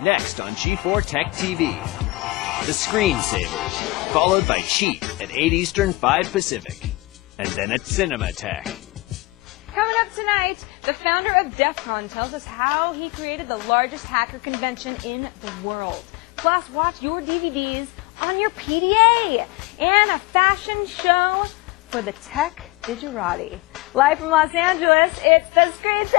Next on G4 Tech TV. The Screensavers, followed by Cheat at 8 Eastern, 5 Pacific. And then at Cinema Tech. Coming up tonight, the founder of DEF CON tells us how he created the largest hacker convention in the world. Plus, watch your DVDs on your PDA. And a fashion show for the tech digerati. Live from Los Angeles, it's the Screensavers!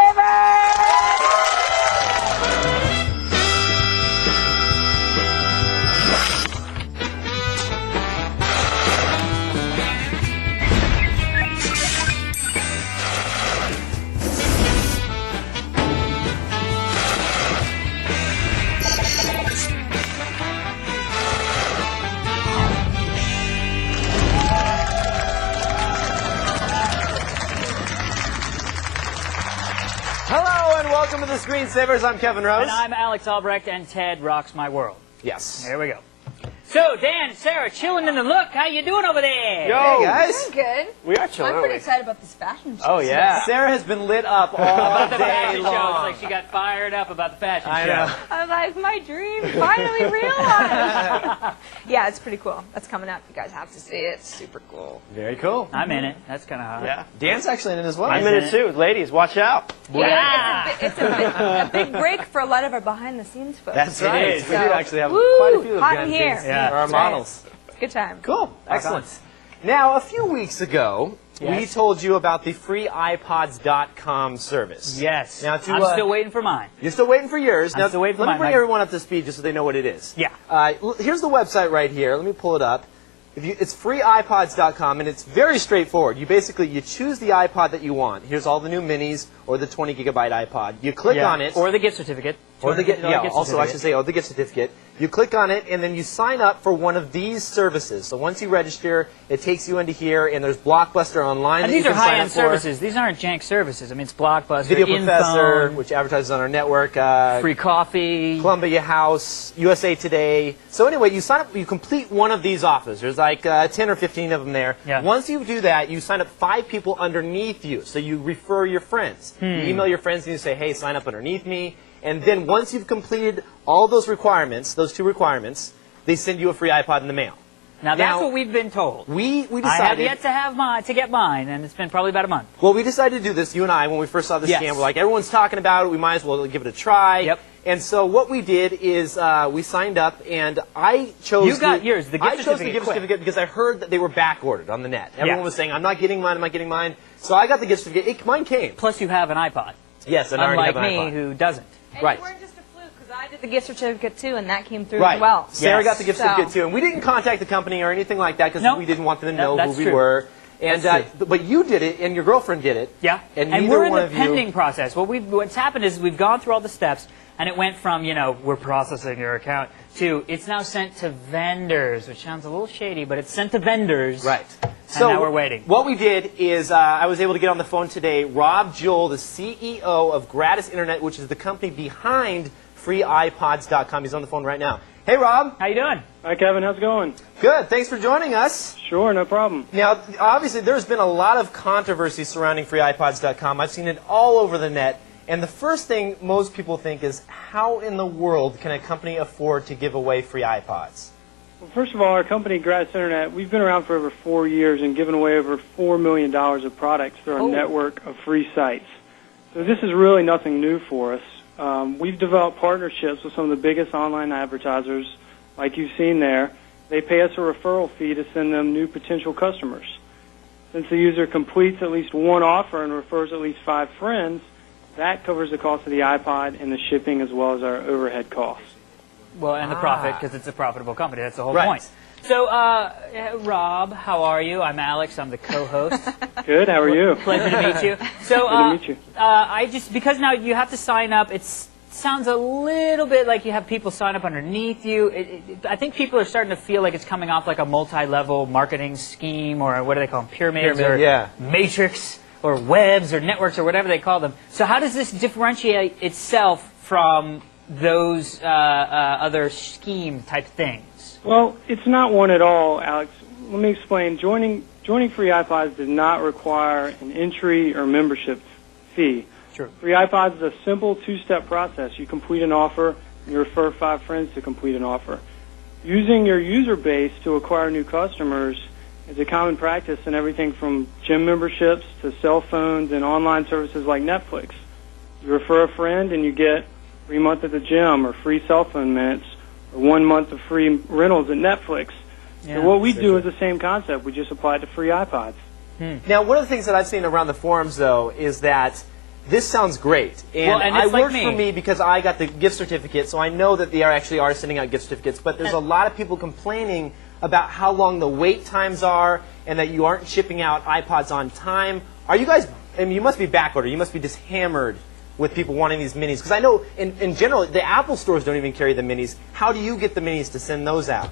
Hello and welcome to the Screensavers. I'm Kevin Rose. And I'm Alex Albrecht, and Ted rocks my world. Yes. There we go. So, Dan and Sarah, chilling in the look. How you doing over there? Yo, hey guys. I'm good. We are chilling. I'm pretty excited about this fashion show. Oh yeah. Sarah has been lit up all About the day fashion show. It's long. like she got fired up about the fashion I show. know. I'm like, my dream finally realized. Yeah, it's pretty cool. That's coming up. You guys have to see it. It's super cool. Very cool. I'm in it. That's kind of hot. Yeah. Dan's actually in it as well. I'm in it too. Ladies, watch out. Yeah, it's a big break for a lot of our behind-the-scenes folks. That's right. is. We do actually have Woo, quite a few of hot them in here. Yeah. for our That's right. models. It's a good time. Cool. Excellent. Now, a few weeks ago, we Yes. told you about the free iPods.com service. Yes. Now, to, I'm still waiting for mine. You're still waiting for yours. I'm Now, still waiting for let me mine, bring Mike. everyone up to speed just so they know what it is. Yeah. Here's the website right here. Let me pull it up. It's freeiPods.com, and it's very straightforward. You choose the iPod that you want. Here's all the new minis or the 20 gigabyte iPod. You click on it. Or the gift certificate. Or the gift, $250 yeah, gift also I certificate. should say, the gift certificate. You click on it, and then you sign up for one of these services. So once you register, it takes you into here, and there's Blockbuster Online And that you these are can sign high-end up for. services. These aren't jank services. I mean, it's Blockbuster, Video Professor, InPhone, which advertises on our network. free coffee. Columbia House, USA Today. So anyway, you sign up, you complete one of these offers. There's like 10 or 15 of them there. Yeah. Once you do that, you sign up 5 people underneath you. So you refer your friends. You email your friends and you say, hey, sign up underneath me. And then once you've completed all those requirements, those 2 requirements, they send you a free iPod in the mail. Now, that's what we've been told. We decided. I have yet to have mine, to get mine, and it's been probably about a month. Well, we decided to do this, you and I, when we first saw this Yes. scam. We're like, everyone's talking about it. We might as well give it a try. Yep. And so what we did is we signed up, and I chose. You got yours, the gift I chose the certificate gift quick. certificate because I heard that they were back ordered on the net. Everyone Yeah. was saying, I'm not getting mine. I'm not getting mine. So I got the gift certificate. Mine came. Plus, you have an iPod. Yes, and I already Unlike have an me, iPod. who doesn't. And Right. you weren't just a fluke, because I did the gift certificate too, and that came through Right. as well. Sarah Yes. got the gift So- certificate too, and we didn't contact the company or anything like that because Nope. we didn't want them to No, know that's who we true. were. And That's but you did it, and your girlfriend did it. Yeah, And, and neither we're in one the of you. pending process. What's happened is we've gone through all the steps, and it went from, we're processing your account, to it's now sent to vendors, which sounds a little shady, but it's sent to vendors. Right. And now we're waiting. What we did is I was able to get on the phone today. Rob Jewell, the CEO of Gratis Internet, which is the company behind freeiPods.com. He's on the phone right now. Hey, Rob. How you doing? Hi, Kevin. How's it going? Good. Thanks for joining us. Sure, no problem. Now, obviously, there's been a lot of controversy surrounding freeiPods.com. I've seen it all over the net. And the first thing most people think is, how in the world can a company afford to give away free iPods? Well, first of all, our company, Gratis Internet, we've been around for over 4 years and given away over $4 million of products through our network of free sites. So this is really nothing new for us. We've developed partnerships with some of the biggest online advertisers, like you've seen there. They pay us a referral fee to send them new potential customers. Since the user completes at least one offer and refers at least 5 friends, that covers the cost of the iPod and the shipping as well as our overhead costs. Well, and the profit, because it's a profitable company. That's the whole Right. point. So, Rob, how are you? I'm Alex. I'm the co-host. Good, how are you? Pleasure to meet you. So, Good to meet you. because now you have to sign up, it sounds a little bit like you have people sign up underneath you. I think people are starting to feel like it's coming off like a multi-level marketing scheme, or what do they call them, pyramids, or yeah. matrix, or webs, or networks, or whatever they call them. So how does this differentiate itself from those other scheme-type things? Well, it's not one at all, Alex. Let me explain. Joining Free iPods does not require an entry or membership fee. True. Free iPods is a simple 2-step process. You complete an offer, You refer 5 friends to complete an offer. Using your user base to acquire new customers is a common practice in everything from gym memberships to cell phones and online services like Netflix. You refer a friend and you get free month at the gym or free cell phone minutes or 1 month of free rentals at Netflix. Yeah, so what we do is the same concept. We just apply it to free iPods. Now, one of the things that I've seen around the forums, though, is that this sounds great. And, Well, and I it's like worked me. for me because I got the gift certificate, so I know that they actually are sending out gift certificates. But there's a lot of people complaining about how long the wait times are and that you aren't shipping out iPods on time. Are you guys, I mean, you must be backordered. You must be just hammered with people wanting these minis. Because I know, in general, the Apple stores don't even carry the minis. How do you get the minis to send those out?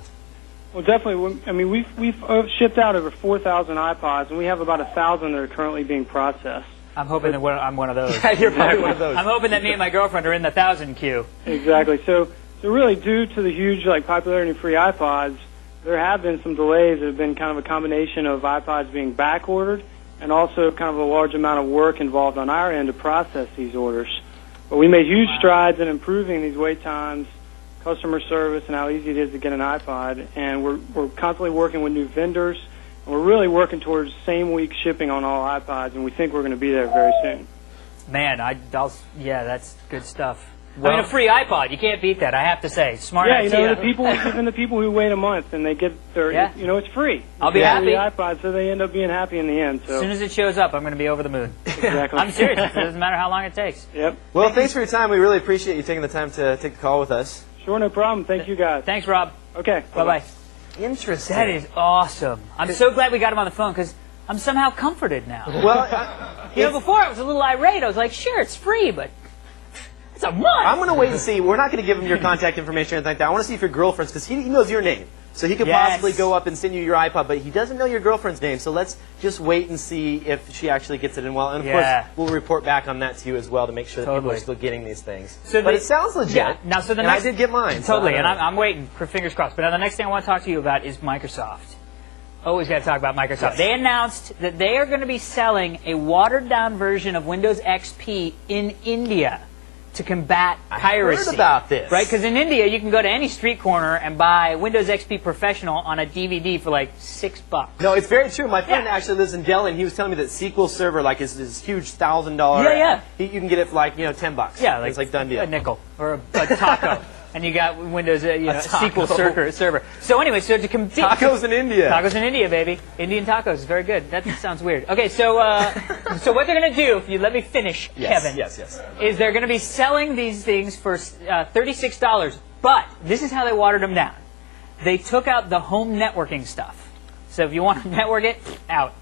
Well, definitely. I mean, we've shipped out over 4,000 iPods, and we have about 1,000 that are currently being processed. I'm hoping that I'm one of those. You're probably one of those. I'm hoping that me and my girlfriend are in the 1,000 queue. Exactly. So really, due to the huge popularity of free iPods, there have been some delays that have been kind of a combination of iPods being back ordered and also kind of a large amount of work involved on our end to process these orders. But we made huge strides in improving these wait times, customer service, and how easy it is to get an iPod. And we're constantly working with new vendors. And we're really working towards same-week shipping on all iPods, and we think we're going to be there very soon. Man, yeah, that's good stuff. I mean, a free iPod, you can't beat that, I have to say. Smart Yeah, idea. even the people who wait a month and they get their, it's free. I'll be It's a happy. free iPod, so they end up being happy in the end. So. As soon as it shows up, I'm going to be over the moon. Exactly. I'm serious. It doesn't matter how long it takes. Yep. Well, thanks for your time. We really appreciate you taking the time to take the call with us. Sure, no problem. Thank you, guys. Thanks, Rob. Okay. Bye-bye. Interesting. That is awesome. I'm so glad we got him on the phone because I'm somehow comforted now. Well, You know, before I was a little irate. I was like, sure, it's free, but it's a month. I'm going to wait and see. We're not going to give him your contact information or anything like that. I want to see if your girlfriend's, because he knows your name. So he could possibly go up and send you your iPod, but he doesn't know your girlfriend's name. So let's just wait and see if she actually gets it in well. And of course, we'll report back on that to you as well to make sure that people are still getting these things. So but it sounds legit. Yeah. Now, so the and next, I did get mine. Totally, so and I'm waiting for fingers crossed. But now the next thing I want to talk to you about is Microsoft. Always got to talk about Microsoft. Yes. They announced that they are going to be selling a watered-down version of Windows XP in India to combat piracy. I heard about this. Right? Because in India, you can go to any street corner and buy Windows XP Professional on a DVD for like $6. No, it's very true. My friend actually lives in Delhi, and he was telling me that SQL Server is this huge $1,000. You can get it for like $10. Yeah, it's like done deal. A nickel or a taco. And you got Windows SQL server. So anyway, so to compete... Tacos in India. Tacos in India, baby. Indian tacos. Very good. That sounds weird. Okay, so so what they're going to do, if you let me finish, Kevin, is they're going to be selling these things for $36. But this is how they watered them down. They took out the home networking stuff. So if you want to network it, out.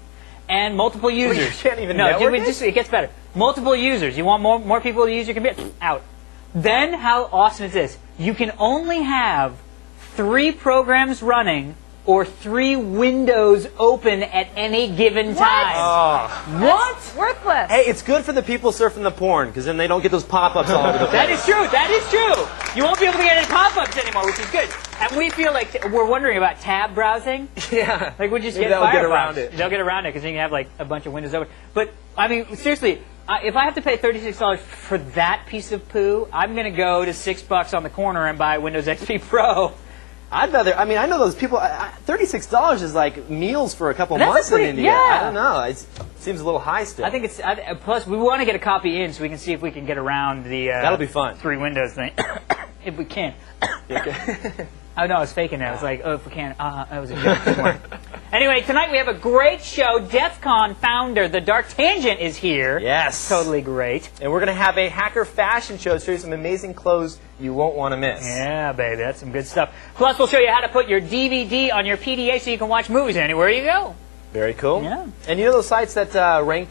And multiple users. You can't even network it? It gets better. Multiple users. You want more people to use your computer? Out. Then, how awesome is this? You can only have 3 programs running or 3 windows open at any given time. What? That's worthless. Hey, it's good for the people surfing the porn, because then they don't get those pop-ups all over the place. That is true. That is true. You won't be able to get any pop-ups anymore, which is good. And we feel like we're wondering about tab browsing. Yeah. Like we just get they'll Firefox. get around it. They'll get around it because then you have like a bunch of windows open. But I mean, seriously, if I have to pay $36 for that piece of poo, I'm going to go to $6 on the corner and buy Windows XP Pro. I'd rather, I mean, I know those people, $36 is like meals for a couple months in India. Yeah. I don't know. It seems a little high still. I think it's, plus we want to get a copy in so we can see if we can get around the That'll be fun. 3 windows thing. If we can. Oh, no, I was faking it. I was like, oh, if we can. That was a joke. Anyway, tonight we have a great show. DEF CON founder, The Dark Tangent, is here. Yes. Totally great. And we're going to have a hacker fashion show to show you some amazing clothes you won't want to miss. Yeah, baby. That's some good stuff. Plus, we'll show you how to put your DVD on your PDA so you can watch movies anywhere you go. Very cool. Yeah. And you know those sites that rank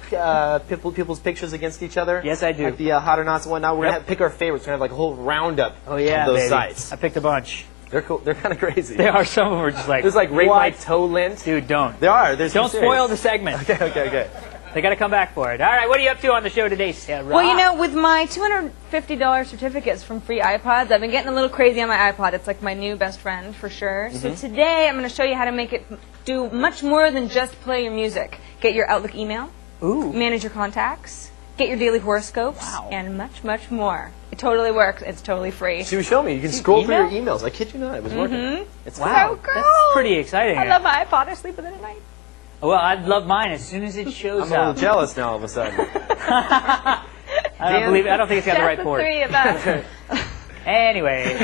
people's pictures against each other? Yes, I do. Like the Hot or Nots and whatnot. We're going to pick our favorites. We're going to have like a whole roundup of those sites. I picked a bunch. They're cool. They're kind of crazy. They are. Some of them are just like, There's like Rate My Toe Lint. Dude, don't. There are. Don't spoil the segment. Okay. They got to come back for it. All right, what are you up to on the show today, Sarah? Well, you know, with my $250 certificates from free iPods, I've been getting a little crazy on my iPod. It's like my new best friend, for sure. So today, I'm going to show you how to make it do much more than just play your music. Get your Outlook email. Ooh. Manage your contacts. get your daily horoscopes, and much, much more. It totally works. It's totally free. She was showing me. You can scroll through your emails. I kid you not. It was working. It's So cool. That's pretty exciting. I love my iPod. I sleep with it at night. Well, I'd love mine as soon as it shows I'm a little jealous now all of a sudden. I don't think it's got the right Just port. the three of us. Anyway.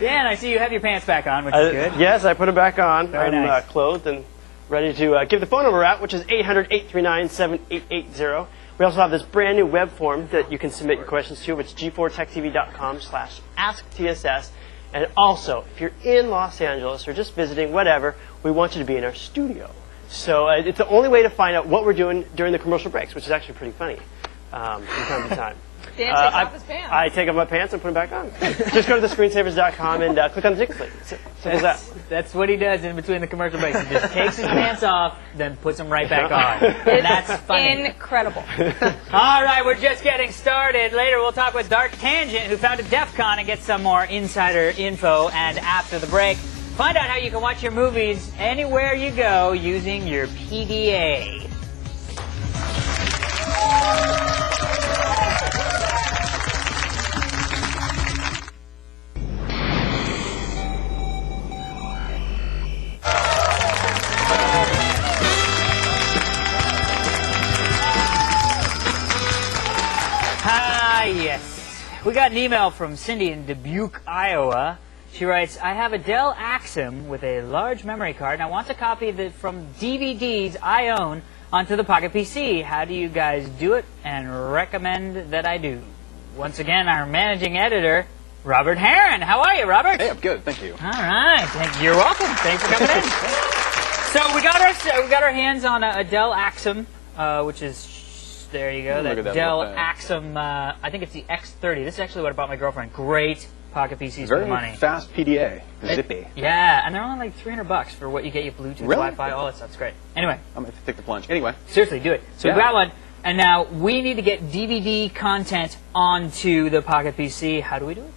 Dan, I see you have your pants back on, which is good. Yes, I put them back on. Very I'm nice. clothed and ready to give the phone number out, which is 800-839-7880. We also have this brand new web form that you can submit your questions to, which is g4techtv.com/asktss. And also, if you're in Los Angeles or just visiting, whatever, we want you to be in our studio. So it's the only way to find out what we're doing during the commercial breaks, which is actually pretty funny from time to time. Dan takes off his pants. I take off my pants and put them back on. Just go to thescreensavers.com and click on the ticket link. Simple as that. That's what he does in between the commercial breaks. He just takes his pants off, then puts them right back on. And that's funny. Incredible. All right, we're just getting started. Later, we'll talk with Dark Tangent, who founded DEF CON, and get some more insider info. And after the break, find out how you can watch your movies anywhere you go using your PDA. Yes. We got an email from Cindy in Dubuque, Iowa. She writes, I have a Dell Axim with a large memory card, and I want to copy from DVDs I own onto the Pocket PC. How do you guys do it, and recommend that I do? Once again, our managing editor, Robert Heron. How are you, Robert? Hey, I'm good, thank you. All right. You're welcome. Thanks for coming in. So we got our hands on a Dell Axim, which is... There you go. Look at that Dell little thing. Axim, I think it's the X30. This is actually what I bought my girlfriend. Great pocket PCs Very for money. fast PDA, zippy. Yeah, and they're only like $300 for what you get, your Bluetooth, Really? Wi-Fi, all that stuff. It's great. Anyway, I'm going to take the plunge. Anyway, seriously, do it. So Yeah. we got one, and now we need to get DVD content onto the Pocket PC. How do we do it?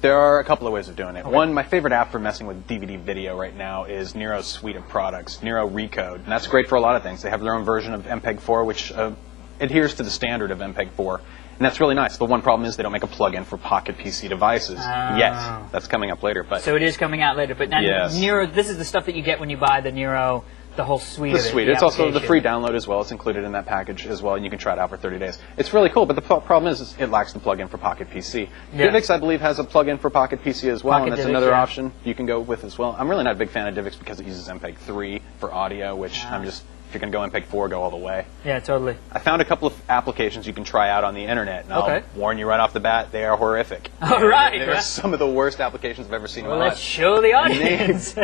there are a couple of ways of doing it. One, my favorite app for messing with DVD video right now is Nero's suite of products, Nero Recode. And that's great for a lot of things. They have their own version of MPEG-4, which adheres to the standard of MPEG-4. And that's really nice. The one problem is they don't make a plug-in for Pocket PC devices yet. That's coming up later. But so it is coming out later. But now yes. Nero, this is the stuff that you get when you buy the Nero, the whole suite of it. The suite. It's also the free download as well. It's included in that package as well, and you can try it out for 30 days. It's really cool, but the problem is it lacks the plug-in for Pocket PC. Yeah. DivX, I believe, has a plug-in for Pocket PC as well, Pocket and that's DivX, another yeah. option you can go with as well. I'm really not a big fan of DivX because it uses MPEG-3 for audio, which I'm just... If you're going to go MPEG-4, go all the way. Yeah, totally. I found a couple of applications you can try out on the internet, and I'll warn you right off the bat, they are horrific. All right. They're some of the worst applications I've ever seen in my Let's life. show the audience.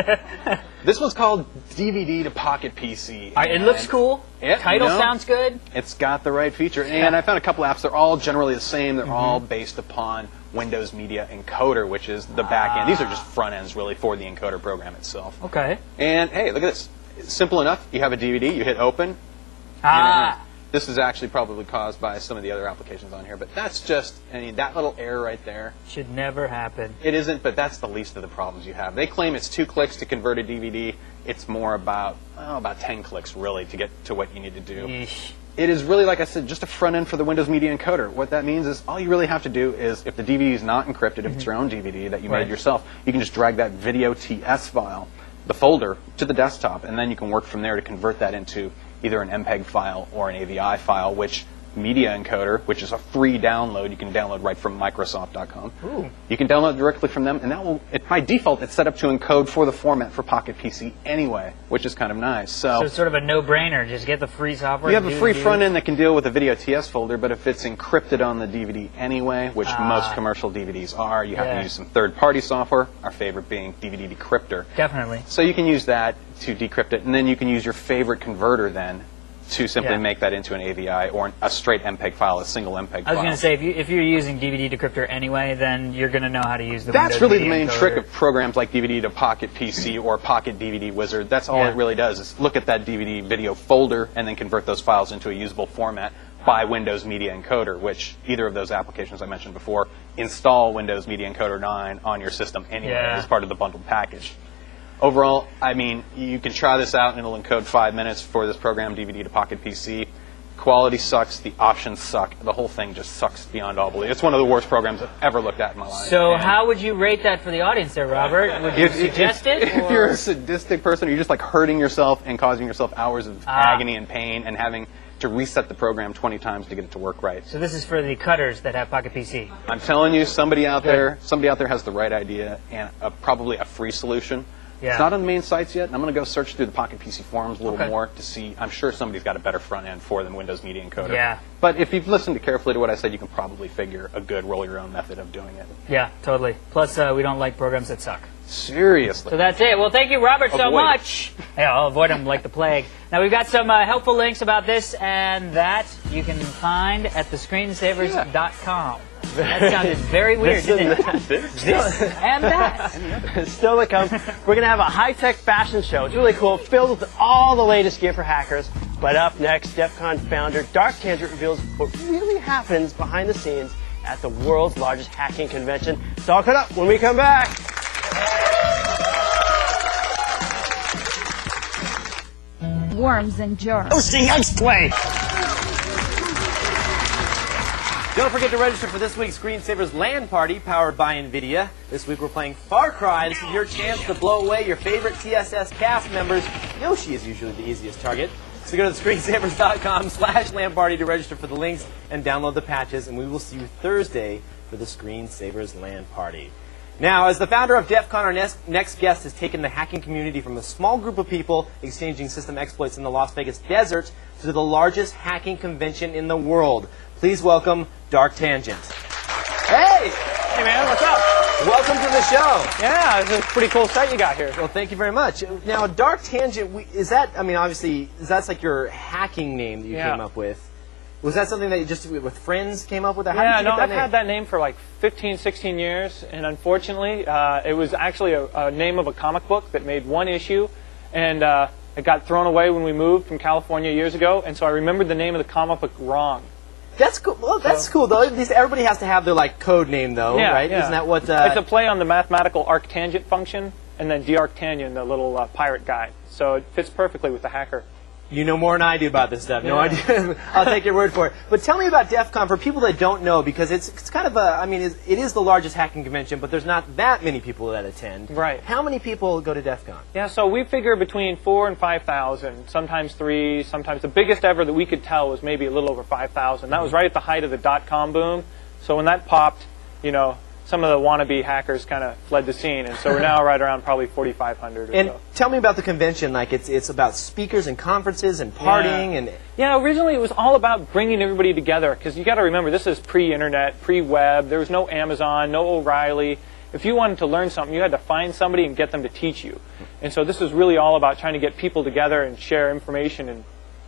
This one's called DVD to Pocket PC. All right, it looks cool. Yeah, Title sounds good. It's got the right feature. And I found a couple apps. They're all generally the same. They're all based upon Windows Media Encoder, which is the back end. These are just front ends, really, for the encoder program itself. Okay. And, hey, look at this. It's simple enough. You have a DVD. You hit open. This is actually probably caused by some of the other applications on here, but that's just, I mean, that little error right there. Should never happen. It isn't, but that's the least of the problems you have. They claim it's 2 clicks to convert a DVD. It's more about 10 clicks, really, to get to what you need to do. Yeesh. It is really, like I said, just a front end for the Windows Media Encoder. What that means is all you really have to do is, if the DVD is not encrypted, if it's your own DVD that you made yourself, you can just drag that video TS file, the folder, to the desktop, and then you can work from there to convert that into either an MPEG file or an AVI file, which Media Encoder, which is a free download, you can download right from Microsoft.com. You can download directly from them, and that will, by default, it's set up to encode for the format for Pocket PC anyway, which is kind of nice. So it's sort of a no-brainer. Just get the free software. You have a free front end that can deal with the video TS folder, but if it's encrypted on the DVD anyway, which most commercial DVDs are, you have to use some third-party software, our favorite being DVD Decryptor. Definitely. So you can use that to decrypt it, and then you can use your favorite converter then to simply make that into an AVI or a straight MPEG file, a single MPEG file. I was going to say, if you're using DVD Decryptor anyway, then you're going to know how to use the That's Windows really the Media main Encoder. trick of programs like DVD to Pocket PC or Pocket DVD Wizard. That's all it really does is look at that DVD video folder and then convert those files into a usable format by Windows Media Encoder, which either of those applications I mentioned before install Windows Media Encoder 9 on your system anyway as part of the bundled package. Overall, I mean, you can try this out and it'll encode 5 minutes for this program, DVD to Pocket PC. Quality sucks. The options suck. The whole thing just sucks beyond all belief. It's one of the worst programs I've ever looked at in my life. So And how would you rate that for the audience there, Robert? Would you suggest it? If you're a sadistic person, you're just like hurting yourself and causing yourself hours of agony and pain and having to reset the program 20 times to get it to work right. So this is for the cutters that have Pocket PC. I'm telling you, somebody out there has the right idea and probably a free solution. Yeah. It's not on the main sites yet. I'm going to go search through the Pocket PC forums a little more to see. I'm sure somebody's got a better front end for than Windows Media Encoder. Yeah. But if you've listened carefully to what I said, you can probably figure a good roll your own method of doing it. Yeah, totally. Plus, we don't like programs that suck. Seriously. So that's it. Well, thank you, Robert, so Avoid much. Yeah, I'll avoid them like the plague. Now, we've got some helpful links about this and that you can find at thescreensavers.com. That sounded very weird, didn't it? This and that. Still to come, we're going to have a high-tech fashion show. It's really cool, filled with all the latest gear for hackers. But up next, DEF CON founder Dark Tangent reveals what really happens behind the scenes at the world's largest hacking convention. It's all cut up when we come back. Worms and germs. Hosting X-Play. Don't forget to register for this week's Screensavers LAN party powered by NVIDIA. This week we're playing Far Cry. This is your chance to blow away your favorite TSS cast members. Yoshi is usually the easiest target. So go to thescreensavers.com/LAN party to register for the links and download the patches, and we will see you Thursday for the Screensavers LAN party. Now, as the founder of DEF CON, our next guest has taken the hacking community from a small group of people exchanging system exploits in the Las Vegas desert to the largest hacking convention in the world. Please welcome Dark Tangent. Hey! Hey, man, what's up? Welcome to the show. Yeah, it's a pretty cool site you got here. Well, thank you very much. Now, Dark Tangent, is that, I mean, obviously, that's like your hacking name that you came up with. Was that something that you just, with friends, came up with? How did you get that I've name? had that name for like 15, 16 years, and unfortunately, it was actually a name of a comic book that made one issue, and it got thrown away when we moved from California years ago, and so I remembered the name of the comic book wrong. That's cool. Well, that's cool, though. At least everybody has to have their, like, code name, though, right? Yeah. Isn't that what... It's a play on the mathematical arctangent function, and then d'Artagnan, the little pirate guy. So it fits perfectly with the hacker. You know more than I do about this stuff. No idea. I'll take your word for it. But tell me about DEF CON for people that don't know, because it's kind of a, I mean, it is the largest hacking convention, but there's not that many people that attend. Right. How many people go to DEF CON? Yeah, so we figure between 4,000 and 5,000, sometimes 3, sometimes the biggest ever that we could tell was maybe a little over 5,000. That was right at the height of the .com boom. So when that popped, you know, some of the wannabe hackers kind of fled the scene, and so we're now right around probably 4,500 or And so. tell me about the convention. Like, it's about speakers and conferences and partying and... Yeah, originally it was all about bringing everybody together, because you got to remember, this is pre-internet, pre-web. There was no Amazon, no O'Reilly. If you wanted to learn something, you had to find somebody and get them to teach you. And so this was really all about trying to get people together and share information. And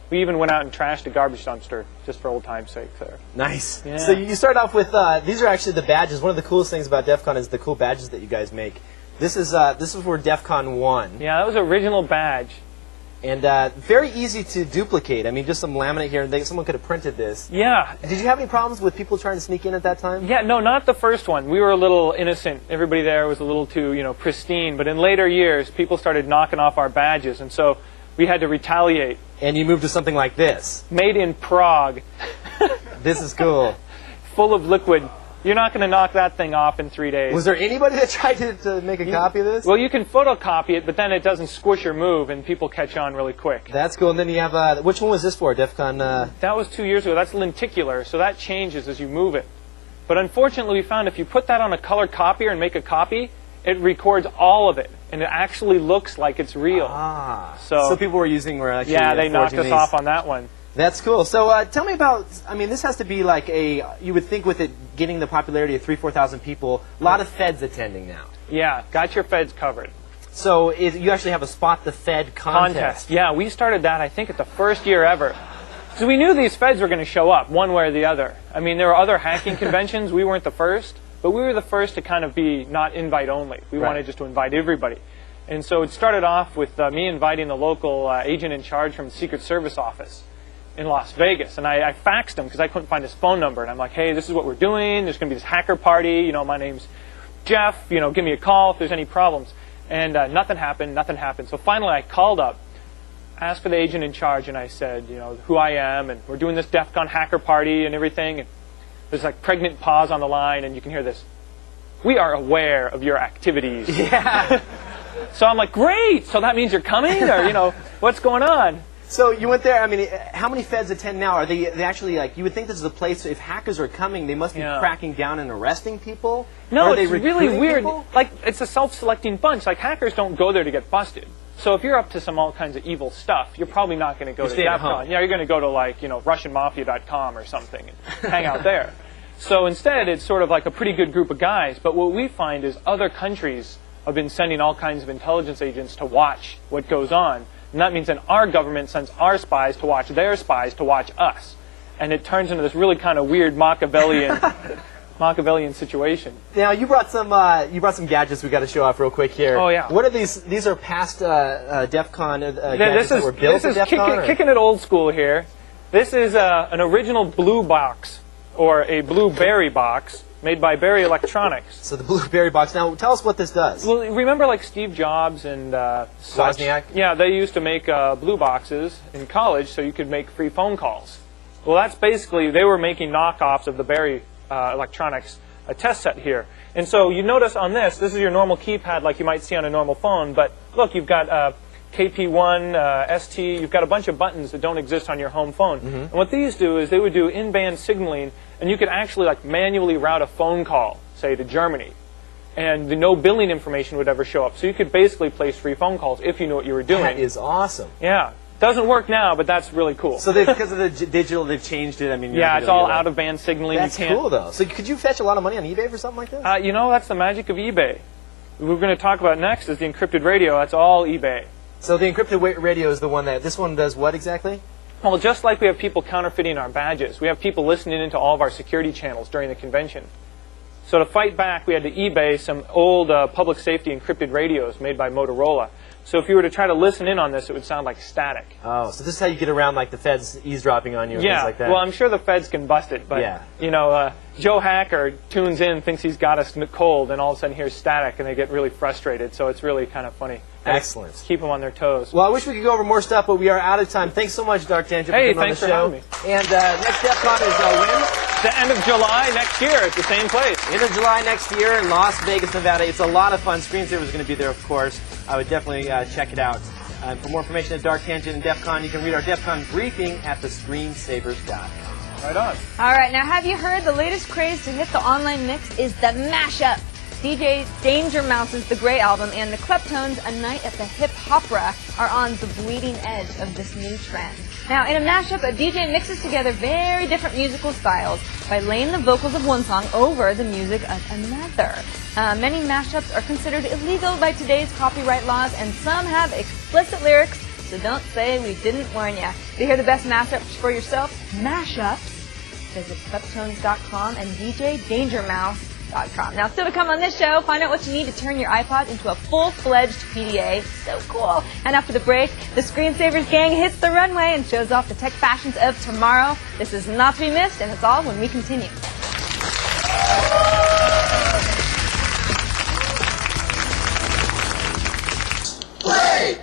we even went out and trashed a garbage dumpster, just for old time's sake there. Nice. Yeah. So you start off with, these are actually the badges. One of the coolest things about DEF CON is the cool badges that you guys make. This is for DEF CON 1. Yeah, that was an original badge. And very easy to duplicate. I mean, just some laminate here, and someone could have printed this. Yeah. Did you have any problems with people trying to sneak in at that time? Yeah, no, not the first one. We were a little innocent. Everybody there was a little too, you know, pristine. But in later years, people started knocking off our badges, and so we had to retaliate. And you moved to something like this. Made in Prague. This is cool. Full of liquid. You're not going to knock that thing off in 3 days. Was there anybody that tried to make a copy of this? Well, you can photocopy it, but then it doesn't squish or move, and people catch on really quick. That's cool. And then you have, which one was this for, DEF CON? That was 2 years ago. That's lenticular, so that changes as you move it. But unfortunately, we found if you put that on a color copier and make a copy, it records all of it, and it actually looks like it's real. Ah. So people were actually yeah, they knocked us these. off on that one. That's cool. So tell me about, I mean, this has to be like you would think with it getting the popularity of 3,000 to 4,000 people, a lot of feds attending now. Yeah, got your feds covered. So you actually have a Spot the Fed contest. Yeah, we started that, I think, at the first year ever. So we knew these feds were going to show up one way or the other. I mean, there were other hacking conventions. We weren't the first, but we were the first to kind of be not invite only. We wanted just to invite everybody. And so it started off with me inviting the local agent in charge from the Secret Service office in Las Vegas. And I faxed him because I couldn't find his phone number. And I'm like, hey, this is what we're doing. There's going to be this hacker party. You know, my name's Jeff. You know, give me a call if there's any problems. And nothing happened, nothing happened. So finally I called up. asked for the agent in charge, and I said, you know, who I am, and we're doing this DEF CON hacker party and everything. And there's like pregnant pause on the line, and you can hear this. We are aware of your activities. Yeah. So I'm like, great. So that means you're coming, or you know, what's going on? So you went there. I mean, how many feds attend now? Are they actually like? You would think this is a place. If hackers are coming, they must be cracking down and arresting people. No, are they it's really weird. People? Like it's a self-selecting bunch. Like hackers don't go there to get busted. So if you're up to all kinds of evil stuff, you're probably not going to go to DEF CON. Yeah, you're going to go to like, you know, RussianMafia.com or something and hang out there. So instead, it's sort of like a pretty good group of guys. But what we find is other countries have been sending all kinds of intelligence agents to watch what goes on. And that means that our government sends our spies to watch their spies to watch us. And it turns into this really kind of weird Machiavellian situation. Now you brought some gadgets we got to show off real quick here. Oh yeah. What are these? These are past DEF CON gadgets that were built at DEF CON? Kicking it old school here. This is an original blue box, or a blueberry box, made by Berry Electronics. So the blueberry box. Now tell us what this does. Well, remember like Steve Jobs and Wozniak? Yeah, they used to make blue boxes in college so you could make free phone calls. Well, that's basically, they were making knockoffs of the Berry Electronics test set here. And so you notice on this is your normal keypad like you might see on a normal phone, but look, you've got KP1, ST, you've got a bunch of buttons that don't exist on your home phone. And what these do is they would do in-band signaling, and you could actually like manually route a phone call, say to Germany, and no billing information would ever show up. So you could basically place free phone calls if you knew what you were doing. That is awesome. Yeah. Doesn't work now, but that's really cool. So because of the digital, they've changed it. I mean, yeah, it's all out-of-band signaling. That's cool, though. So could you fetch a lot of money on eBay for something like this? You know, that's the magic of eBay. What we're going to talk about next is the encrypted radio. That's all eBay. So the encrypted radio is the one that, this one does what exactly? Well, just like we have people counterfeiting our badges, we have people listening into all of our security channels during the convention. So to fight back, we had to eBay some old public safety encrypted radios made by Motorola. So if you were to try to listen in on this, it would sound like static. Oh, so this is how you get around like the feds eavesdropping on you and things like that? Well, I'm sure the feds can bust it, but you know, Joe Hacker tunes in, thinks he's got us cold, and all of a sudden hears static, and they get really frustrated. So it's really kind of funny. Excellent. Keep them on their toes. Well, I wish we could go over more stuff, but we are out of time. Thanks so much, Dark Tangent, for coming on the show. Having me. And next DEF CON is when? The end of July next year at the same place. End of July next year in Las Vegas, Nevada. It's a lot of fun. Screensaver is going to be there, of course. I would definitely check it out. For more information at Dark Tangent and DEF CON, you can read our DEF CON briefing at thescreensavers.com. Right on. All right, now have you heard the latest craze to hit the online mix is the mashup? DJ Danger Mouse's The Grey Album and the Kleptones' A Night at the Hip Hopera are on the bleeding edge of this new trend. Now, in a mashup, a DJ mixes together very different musical styles by laying the vocals of one song over the music of another. Many mashups are considered illegal by today's copyright laws, and some have explicit lyrics, so don't say we didn't warn you. To hear the best mashups for yourself, visit Kleptones.com and DJDangerMouse.com. Now, still to come on this show, find out what you need to turn your iPod into a full-fledged PDA. So cool. And after the break, the Screensavers gang hits the runway and shows off the tech fashions of tomorrow. This is not to be missed, and it's all when we continue. Play!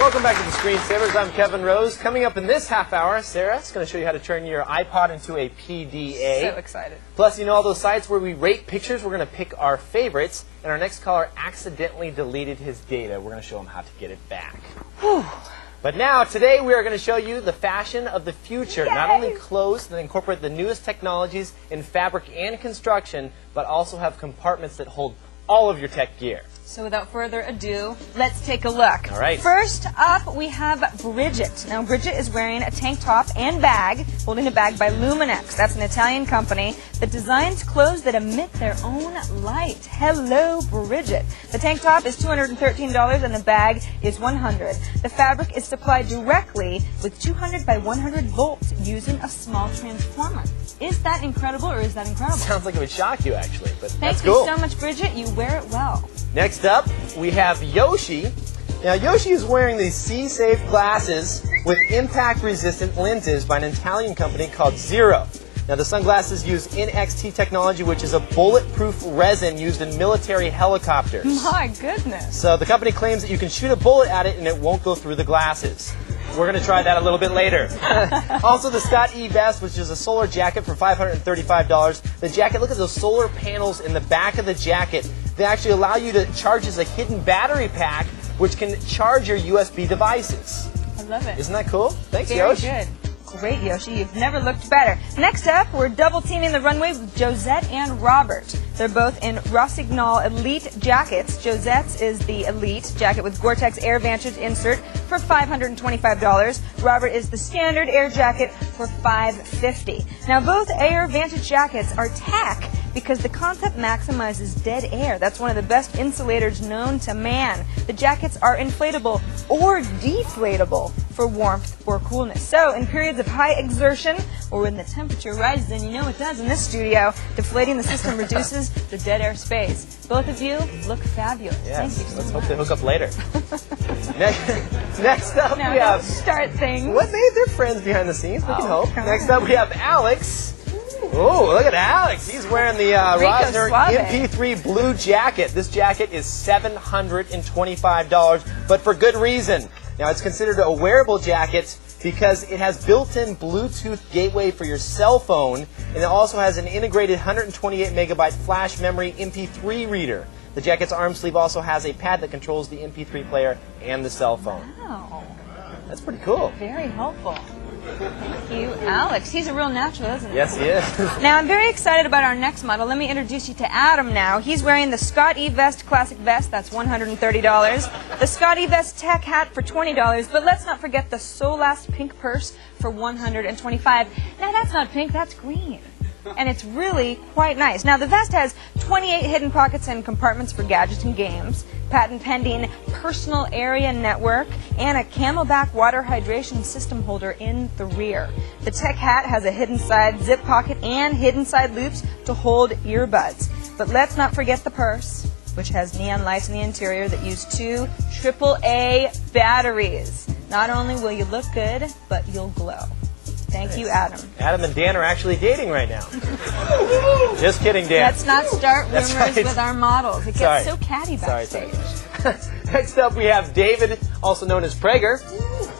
Welcome back to the Screensavers. I'm Kevin Rose. Coming up in this half hour, Sarah's going to show you how to turn your iPod into a PDA. So excited. Plus, you know all those sites where we rate pictures? We're going to pick our favorites. And our next caller accidentally deleted his data. We're going to show him how to get it back. Whew. But now, today, we are going to show you the fashion of the future. Yay! Not only clothes that incorporate the newest technologies in fabric and construction, but also have compartments that hold all of your tech gear. So without further ado, let's take a look. All right. First up, we have Bridget. Now, Bridget is wearing a tank top and bag, holding a bag by Luminex. That's an Italian company that designs clothes that emit their own light. Hello, Bridget. The tank top is $213 and the bag is $100. The fabric is supplied directly with 200 by 100 volts using a small transformer. Is that incredible, or is that incredible? Sounds like it would shock you, actually, but Thank that's cool. you so much, Bridget. You wear it well. Next up, we have Yoshi. Now, Yoshi is wearing these sea-safe glasses with impact-resistant lenses by an Italian company called Zero. Now, the sunglasses use NXT technology, which is a bulletproof resin used in military helicopters. My goodness. So the company claims that you can shoot a bullet at it and it won't go through the glasses. We're going to try that a little bit later. Also, the Scott E vest, which is a solar jacket for $535. The jacket, look at those solar panels in the back of the jacket. They actually allow you to charge as a hidden battery pack, which can charge your USB devices. I love it. Isn't that cool? Thanks, Very Yosh. good. Great, Yoshi. You've never looked better. Next up, we're double teaming the runway with Josette and Robert. They're both in Rossignol Elite jackets. Josette's is the Elite jacket with Gore-Tex Air Vantage insert for $525. Robert is the standard air jacket for $550. Now, both Air Vantage jackets are tack because the concept maximizes dead air. That's one of the best insulators known to man. The jackets are inflatable or deflatable for warmth or coolness. So, in periods of high exertion or when the temperature rises, and you know it does in this studio, deflating the system reduces the dead air space. Both of you look fabulous. Yes. Thank you so Let's much. hope they hook up later. Next up, Now, we have... don't start things. What made their friends behind the scenes? We can hope. come Next on. up, we have Alex. Oh, look at Alex. He's wearing the Rosner Suave. MP3 blue jacket. This jacket is $725, but for good reason. Now, it's considered a wearable jacket because it has built-in Bluetooth gateway for your cell phone, and it also has an integrated 128 megabyte flash memory MP3 reader. The jacket's arm sleeve also has a pad that controls the MP3 player and the cell phone. Wow. That's pretty cool. Very helpful. Thank you, Alex. He's a real natural, isn't he? Yes, he is. Now, I'm very excited about our next model. Let me introduce you to Adam now. He's wearing the Scott E Vest Classic Vest. That's $130. The Scott E Vest Tech Hat for $20. But let's not forget the Solast Pink Purse for $125. Now, that's not pink. That's green. And it's really quite nice. Now, the vest has 28 hidden pockets and compartments for gadgets and games, patent-pending personal area network, and a camelback water hydration system holder in the rear. The Tech Hat has a hidden side zip pocket and hidden side loops to hold earbuds. But let's not forget the purse, which has neon lights in the interior that use 2 AAA batteries. Not only will you look good, but you'll glow. Thank you, Adam. Adam and Dan are actually dating right now. Just kidding, Dan. Let's not start That's rumors right. with our models. It gets so catty Sorry. backstage. Next up, we have David, also known as Prager.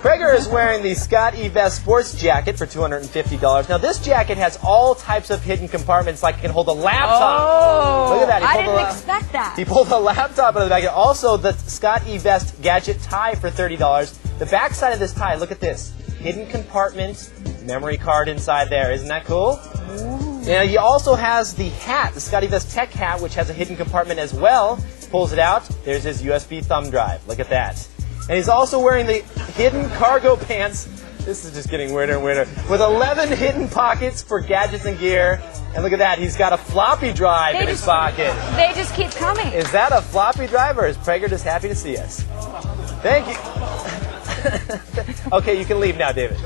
Prager is wearing the Scott E Vest sports jacket for $250. Now, this jacket has all types of hidden compartments, like it can hold a laptop. Oh, Look at that. I didn't expect that. He pulled a laptop out of the back. Also, the Scott E Vest gadget tie for $30. The back side of this tie, look at this. Hidden compartment, memory card inside there. Isn't that cool? Ooh. Now, he also has the hat, the Scott E Vest Tech Hat, which has a hidden compartment as well. Pulls it out. There's his USB thumb drive. Look at that. And he's also wearing the hidden cargo pants. This is just getting weirder and weirder. With 11 hidden pockets for gadgets and gear. And look at that. He's got a floppy drive in his pocket. They just keep coming. Is that a floppy drive, or is Prager just happy to see us? Thank you. Okay, you can leave now, David.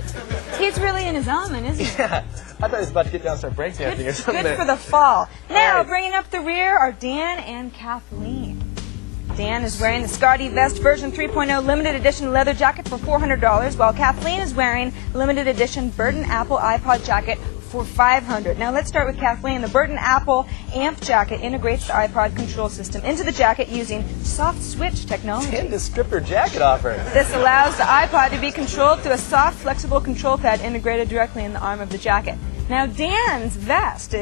He's really in his element, isn't he? Yeah, I thought he was about to get down and start breakdancing or something. Good for the fall. Now, right. bringing up the rear are Dan and Kathleen. Dan is wearing the Scott E Vest version 3.0 limited edition leather jacket for $400, while Kathleen is wearing limited edition Burton Apple iPod jacket for $500. Now let's start with Kathleen. The Burton Apple amp jacket integrates the iPod control system into the jacket using soft switch technology. And to strip her jacket off her. This allows the iPod to be controlled through a soft, flexible control pad integrated directly in the arm of the jacket. Now, Dan's vest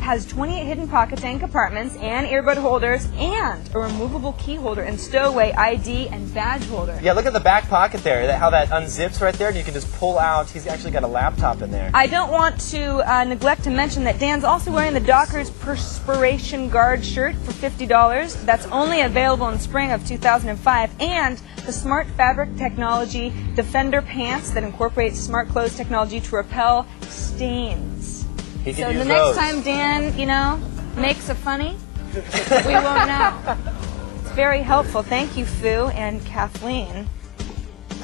has 28 hidden pockets and compartments and earbud holders and a removable key holder and stowaway ID and badge holder. Yeah, look at the back pocket there, how that unzips right there, and you can just pull out. He's actually got a laptop in there. I don't want to neglect to mention that Dan's also wearing the Dockers Perspiration Guard shirt for $50. That's only available in spring of 2005. And the Smart Fabric Technology Defender pants that incorporate smart clothes technology to repel stains. He can So use the next those. time Dan, makes a funny, we won't know. It's very helpful. Thank you, Fu and Kathleen.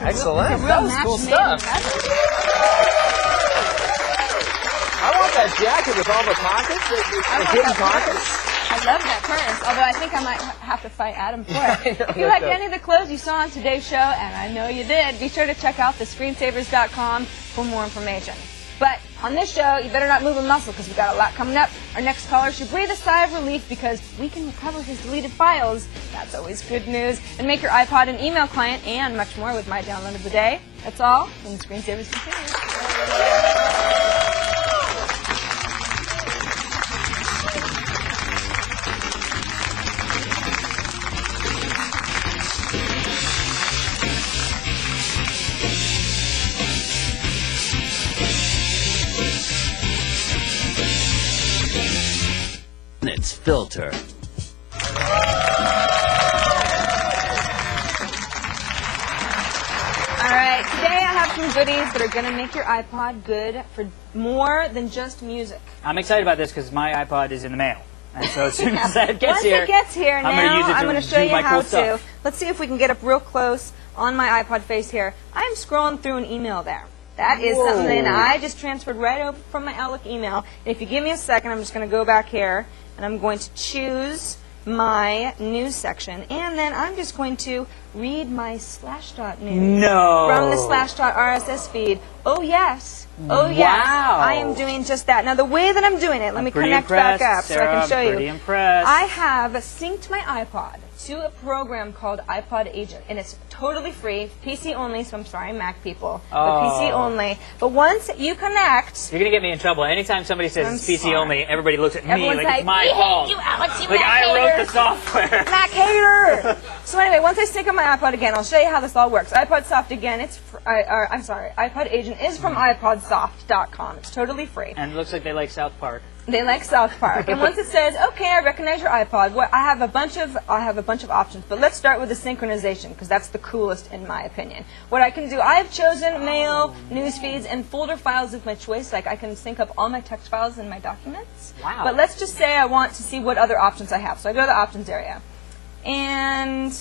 Excellent. It's a real That was match cool made in stuff. heaven. I want that jacket with all the pockets, the hidden pockets. I I love that purse, although I think I might have to fight Adam for it. If you like any of the clothes you saw on today's show, and I know you did, be sure to check out thescreensavers.com for more information. But on this show, you better not move a muscle because we've got a lot coming up. Our next caller should breathe a sigh of relief because we can recover his deleted files. That's always good news. And make your iPod an email client and much more with my download of the day. That's all when the Screensavers continue. Its filter. All right, today I have some goodies that are going to make your iPod good for more than just music. I'm excited about this because my iPod is in the mail. And so as soon as that Once it gets here, I'm going to use it I'm going to show you my how cool to. stuff. Let's see if we can get up real close on my iPod face here. I'm scrolling through an email there. That is something that I just transferred right over from my Outlook email. And if you give me a second, I'm just going to go back here, and I'm going to choose my news section. And then I'm just going to read my Slashdot news from the Slashdot RSS feed. Oh, yes. Oh, yes. Wow. I am doing just that. Now, the way that I'm doing it, let me connect back up so I can show you. Pretty impressed. I have synced my iPod to a program called iPod Agent, and it's totally free, PC only, so I'm sorry, Mac people, but PC only. But once you connect... You're going to get me in trouble. Anytime somebody says it's PC only, everybody looks at me Everyone's like it's my fault. You, Alex, you Like Mac I hater. wrote the software. Mac hater! So anyway, once I sync up my iPod again, I'll show you how this all works. iPod Soft again, I'm sorry, iPod Agent is from iPodsoft.com. It's totally free. And it looks like they like South Park. They like South Park. And once it says, okay, I recognize your iPod, well, I have a bunch of options. But let's start with the synchronization, because that's the coolest in my opinion. What I can do, I have chosen mail, news feeds, and folder files of my choice. Like I can sync up all my text files and my documents. Wow. But let's just say I want to see what other options I have. So I go to the options area. And...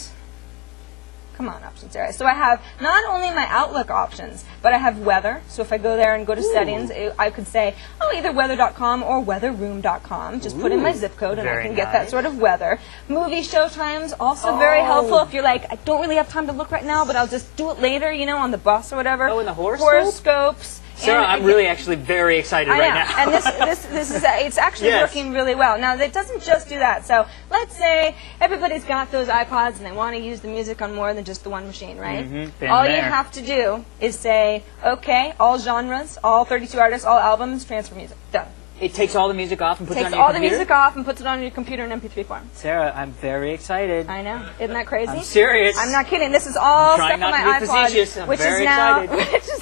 come on, options area. So I have not only my Outlook options, but I have weather. So if I go there and go to settings, I could say, oh, either weather.com or weatherroom.com. Just put in my zip code and I can get that sort of weather. Movie show times, also very helpful if you're like, I don't really have time to look right now, but I'll just do it later, you know, on the bus or whatever. Oh, and the horoscope? Horoscopes. Sarah, I'm really actually very excited right now. And this is it's actually working really well. Now, it doesn't just do that. So let's say everybody's got those iPods and they want to use the music on more than just the one machine, right? All you have to do is say, okay, all genres, all 32 artists, all albums, transfer music. Done. It takes all the music off and puts it on Takes your all computer? the music off and puts it on your computer in MP3 form. Sarah, I'm very excited. I know. Isn't that crazy? I'm serious. I'm not kidding. This is all Trying stuff on not my to be iPod, facetious. I'm which very is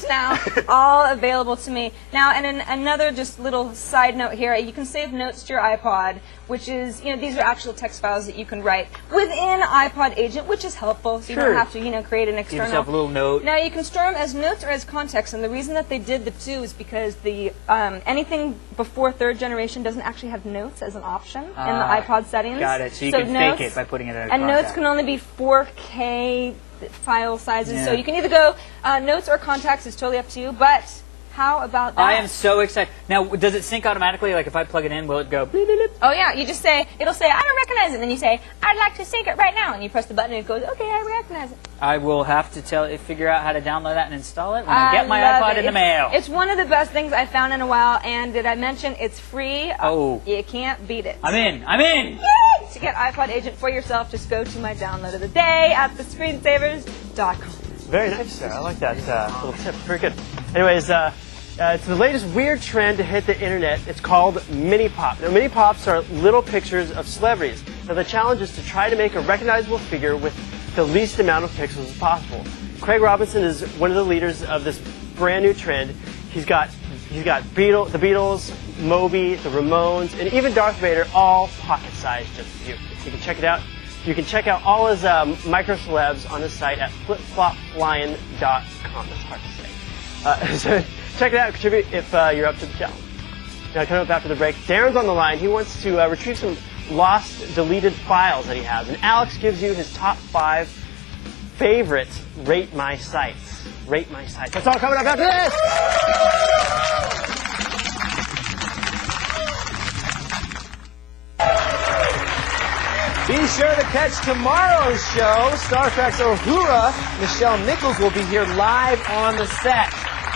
now all available to me. Now, and another just little side note here, you can save notes to your iPod, which is, you know, these are actual text files that you can write within iPod Agent, which is helpful, so you don't have to, you know, create an external. Give yourself a little note. Now, you can store them as notes or as context, and the reason that they did the two is because the anything before third generation doesn't actually have notes as an option in the iPod settings. Got it. So you can notes, fake it by putting it in a And contact. notes can only be 4K file sizes, so you can either go notes or contacts. It's totally up to you, but how about that? I am so excited. Now, does it sync automatically? Like, if I plug it in, will it go bleep, bleep, bleep? Oh, yeah. You just say, it'll say, I don't recognize it. And then you say, I'd like to sync it right now. And you press the button and it goes, okay, I recognize it. I will have to figure out how to download that and install it when I get my iPod in the mail. It's one of the best things I've found in a while. And did I mention it's free? Oh. You can't beat it. I'm in. I'm in. Yay! To get iPod Agent for yourself, just go to my download of the day at thescreensavers.com. Very nice, Sarah. I like that little tip. Very good. Anyways, it's the latest weird trend to hit the internet. It's called mini pop. Now, mini pops are little pictures of celebrities. Now, the challenge is to try to make a recognizable figure with the least amount of pixels as possible. Craig Robinson is one of the leaders of this brand new trend. He's got the Beatles, Moby, the Ramones, and even Darth Vader, all pocket-sized just for you. You can check it out. You can check out all his micro celebs on his site at flipflopflyin.com. That's hard to say. So check it out and contribute if you're up to the challenge. Now, coming up after the break, Darren's on the line. He wants to retrieve some lost, deleted files that he has. And Alex gives you his top 5 favorite Rate My Sites. Rate My Sites. That's all coming up after this! Be sure to catch tomorrow's show. Star Trek's Uhura. Michelle Nichols will be here live on the set.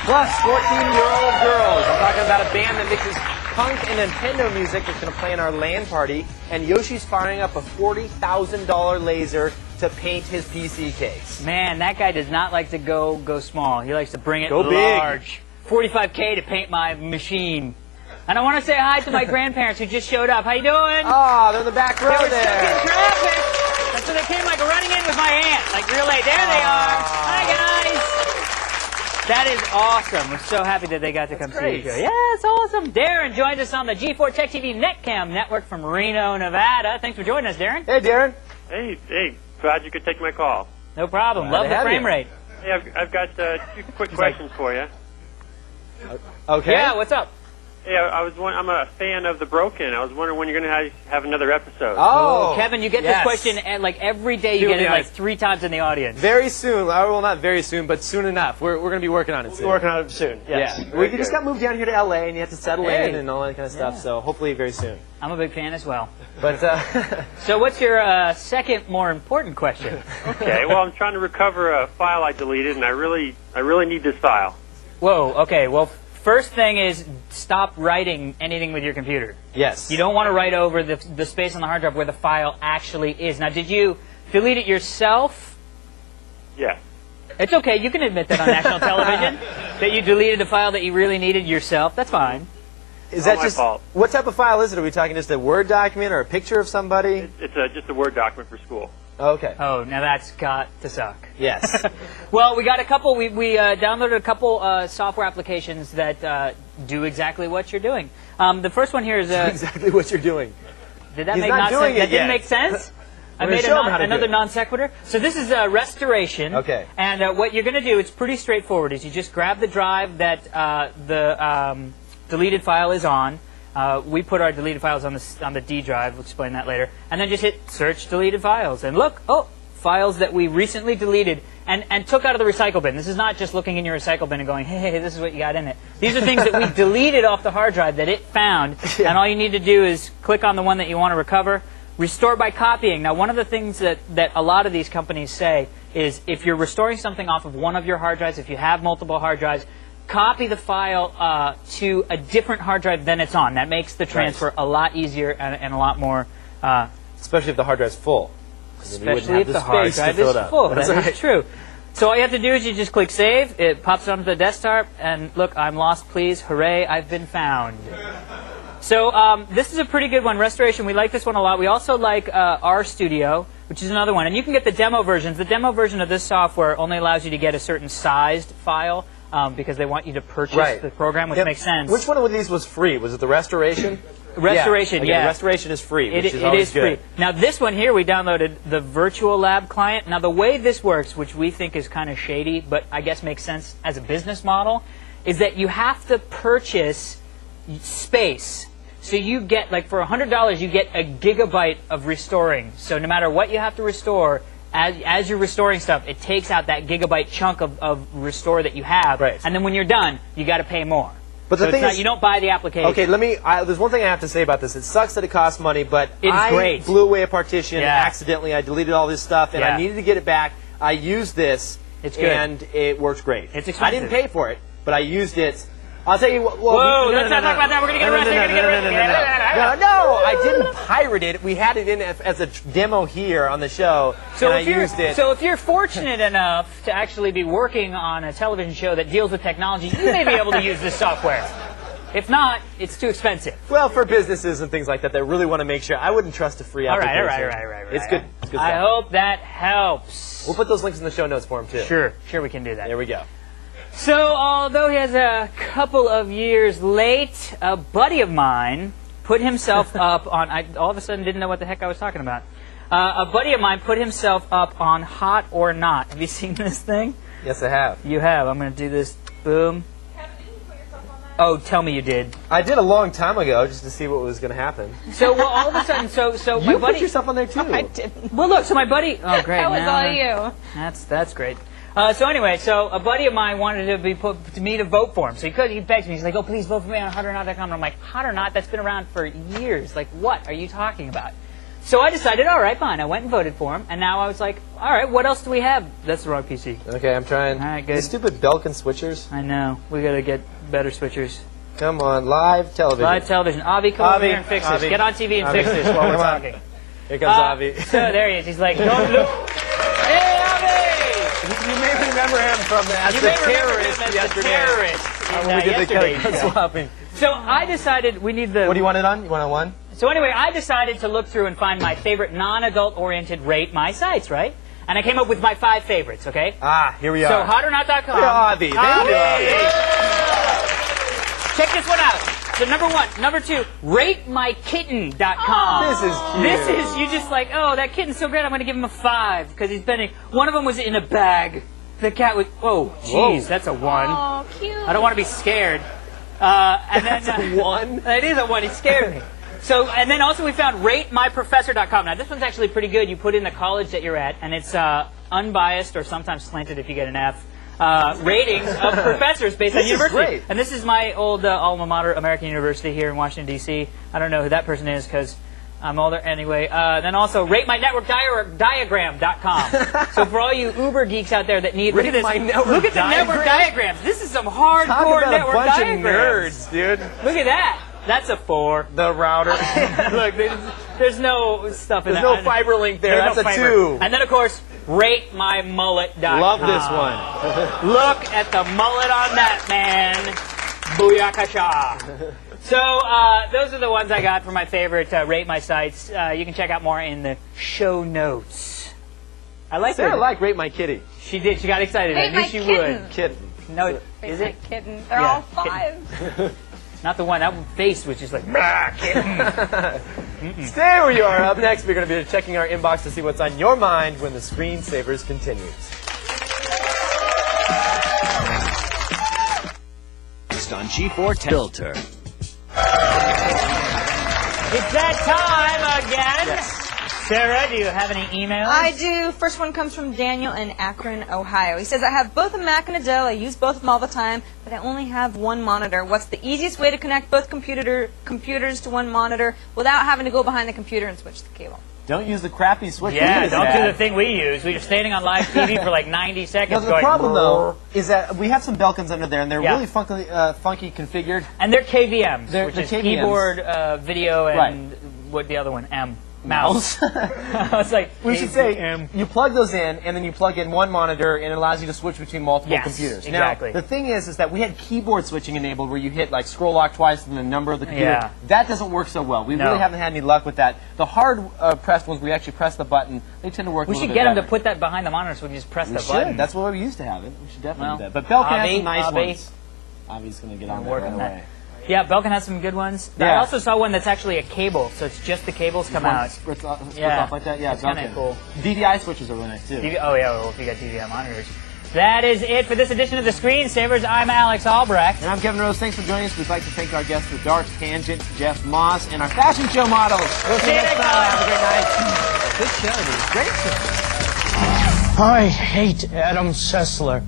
Plus, 14-year-old girls. I'm talking about a band that mixes punk and Nintendo music that's going to play in our LAN party. And Yoshi's firing up a $40,000 laser to paint his PC case. Man, that guy does not like to go small. He likes to bring it Go large. Big. $45K to paint my machine. And I want to say hi to my grandparents who just showed up. How you doing? Oh, they're in the back row they were there. stuck in traffic. And so they came like running in with my aunt, like real late. There they are. Hi, guys. That is awesome. We're so happy that they got to come see the show. Yeah, it's awesome. Darren joins us on the G4 Tech TV Netcam network from Reno, Nevada. Thanks for joining us, Darren. Hey, Darren. Hey, glad you could take my call. No problem. Love the frame rate. Hey, I've got 2 quick questions for you. Okay. Yeah, what's up? Hey, I'm a fan of The Broken. I was wondering when you're going to have another episode. Oh, Kevin, you get this question and like every day. You get it like 3 times in the audience. Very soon. Well, not very soon, but soon enough. We're going to be working on it soon. We're working on it soon. Yes. Yeah. We just got moved down here to LA, and you have to settle in and all that kind of stuff. So hopefully very soon. I'm a big fan as well. But so what's your second more important question? Okay. Well, I'm trying to recover a file I deleted, and I really need this file. Whoa. Okay. Well. First thing is stop writing anything with your computer. Yes. You don't want to write over the space on the hard drive where the file actually is. Now, did you delete it yourself? Yes. It's okay. You can admit that on national television, that you deleted a file that you really needed yourself. That's fine. Is that my just fault. What type of file is it? Are we talking just a Word document or a picture of somebody? It's just a Word document for school. Okay. Oh, now that's got to suck. Yes. Well, we got a couple. We downloaded a couple software applications that do exactly what you're doing. The first one here is exactly what you're doing. Did that He's make not doing it That didn't yet. make sense. I We're made gonna show him how to do another it. non sequitur. So this is restoration. Okay. And what you're going to do, it's pretty straightforward. Is you just grab the drive that the deleted file is on. We put our deleted files on the D drive. We'll explain that later. And then just hit search deleted files. And look, files that we recently deleted and took out of the recycle bin. This is not just looking in your recycle bin and going, hey, this is what you got in it. These are things that we deleted off the hard drive that it found. Yeah. And all you need to do is click on the one that you want to recover. Restore by copying. Now, one of the things that a lot of these companies say is if you're restoring something off of one of your hard drives, if you have multiple hard drives, copy the file to a different hard drive than it's on. That makes the transfer a lot easier and a lot more... especially if the hard drive's full. Especially if the hard drive is full. That is true. So all you have to do is you just click Save. It pops onto the desktop. And look, I'm lost, please. Hooray, I've been found. So this is a pretty good one. Restoration, we like this one a lot. We also like RStudio, which is another one. And you can get the demo versions. The demo version of this software only allows you to get a certain sized file because they want you to purchase the program, which makes sense. Which one of these was free? Was it the Restoration? Restoration, yeah. The Restoration is free, which is always good. Free. Now, this one here, we downloaded the Virtual Lab client. Now, the way this works, which we think is kind of shady, but I guess makes sense as a business model, is that you have to purchase space. So you get, like, for $100, you get a gigabyte of restoring. So no matter what you have to restore, as you're restoring stuff, it takes out that gigabyte chunk of restore that you have. Right. And then when you're done, you got to pay more. But the thing is, you don't buy the application. Okay, there's one thing I have to say about this. It sucks that it costs money, but I blew away a partition accidentally. I deleted all this stuff, and I needed to get it back. I used this, and it works great. It's expensive. I didn't pay for it, but I used it. I'll tell you what. Whoa, let's not talk about that. We're going to get arrested. No, I didn't pirate it. We had it in as a demo here on the show, and I used it. So if you're fortunate enough to actually be working on a television show that deals with technology, you may be able to use this software. If not, it's too expensive. Well, for businesses and things like that, they really want to make sure. I wouldn't trust a free application. All right. It's good. It's good stuff. I hope that helps. We'll put those links in the show notes for him, too. Sure we can do that. There we go. So, although he has a couple of years late, a buddy of mine put himself up on... I all of a sudden didn't know what the heck I was talking about. A buddy of mine put himself up on Hot or Not. Have you seen this thing? Yes, I have. You have. I'm going to do this. Boom. Oh, tell me you did. I did a long time ago just to see what was going to happen. So, well, all of a sudden, so my you buddy... put yourself on there, too. I didn't. Well, look, so my buddy... Oh, great. That was all you. That's great. So anyway, so a buddy of mine wanted to be put to me to vote for him. So he begs me. He's like, "Oh, please vote for me on hotornot.com." And I'm like, "Hot or Not? That's been around for years. Like, what are you talking about?" So I decided, all right, fine. I went and voted for him, and now I was like, all right, what else do we have? That's the wrong PC. Okay, I'm trying. All right, good. These stupid Belkin switchers. I know. We got to get better switchers. Come on, live television. Live television. Avi, come over here and fix this. Get on TV and fix this while we're talking. Here comes Avi. So there he is. He's like, don't look. Hey, Avi! You may remember him from as the terrorist yesterday. When we did the code swapping. So I decided we need the... What do you want it on? You want it on one? So anyway, I decided to look through and find my favorite non-adult-oriented rate my sites, right? And I came up with my 5 favorites, okay? Ah, here we are. So hotornot.com. Avi. Thank you, Avi. Check this one out. So number 1. Number 2, ratemykitten.com. This is cute. This is, you just like, oh, that kitten's so great, I'm going to give him a 5 because he's bending. One of them was in a bag. The cat was, oh, jeez, that's a 1. Oh, cute. I don't want to be scared. And then, that's a 1? It is a 1. He scared me. So, and then also we found ratemyprofessor.com. Now, this one's actually pretty good. You put in the college that you're at, and it's unbiased or sometimes slanted if you get an F. Ratings of professors based on university. Great. And this is my old alma mater, American University here in Washington, D.C. I don't know who that person is because I'm older. Anyway, then also ratemynetworkdiagram.com. So for all you Uber geeks out there that need, look at this. Look at the network diagrams. This is some hardcore network diagrams. Nerds, dude. Look at that. That's a 4. The router. Look, there's no stuff in There's that. no fiber link there. There's That's no a fiber. 2. And then, of course, ratemymullet.com. Love this one. Look at the mullet on that, man. Booyakasha. So, those are the ones I got for my favorite Rate My Sites. You can check out more in the show notes. I like Sarah that. liked Rate My Kitty. She did. She got excited. Rate I knew My she Kitten. would. Kitten. No, is My it? kitten. They're Yeah, all 5. Not the one. That face was just like, "Bah, kitten." Stay where you are. Up next, we're going to be checking our inbox to see what's on your mind when the Screensavers continues. Next on G4 Filter. It's that time again. Yes. Sarah, do you have any emails? I do. First one comes from Daniel in Akron, Ohio. He says, I have both a Mac and a Dell. I use both of them all the time, but I only have one monitor. What's the easiest way to connect both computers to one monitor without having to go behind the computer and switch the cable? Don't use the crappy switch. Yeah, don't do the thing we use. We were standing on live TV for like 90 seconds. No, the problem, though, is that we have some Belkins under there, and they're really funky configured. And they're KVMs, They're which is KVMs. Keyboard, video, and what the other one? Mouse. I was like, we should say you plug those in, and then you plug in one monitor, and it allows you to switch between multiple computers. Exactly. Now, the thing is that we had keyboard switching enabled, where you hit like scroll lock twice and the number of the computer. Yeah. That doesn't work so well. We really haven't had any luck with that. The hard pressed ones, we actually press the button. They tend to work. We a should little get bit them to better. put that behind the monitor so we can just press the We button. should. That's what we used to have it. We should definitely do that. But Belkin has some nice ones. Avi's going to get on that right away. Yeah, Belkin has some good ones. Yeah. I also saw one that's actually a cable, so it's just the cables come out. Splits off Yeah. like that? Yeah, It's kind of Belkin. cool. DVI switches are really nice, too. Oh, yeah, well, if you got DVI monitors. That is it for this edition of the Screensavers. I'm Alex Albrecht. And I'm Kevin Rose. Thanks for joining us. We'd like to thank our guests for Dark Tangent, Jeff Moss, and our fashion show models. We'll see you next time. Have a great night. Good show, dude. Great show. I hate Adam Sessler.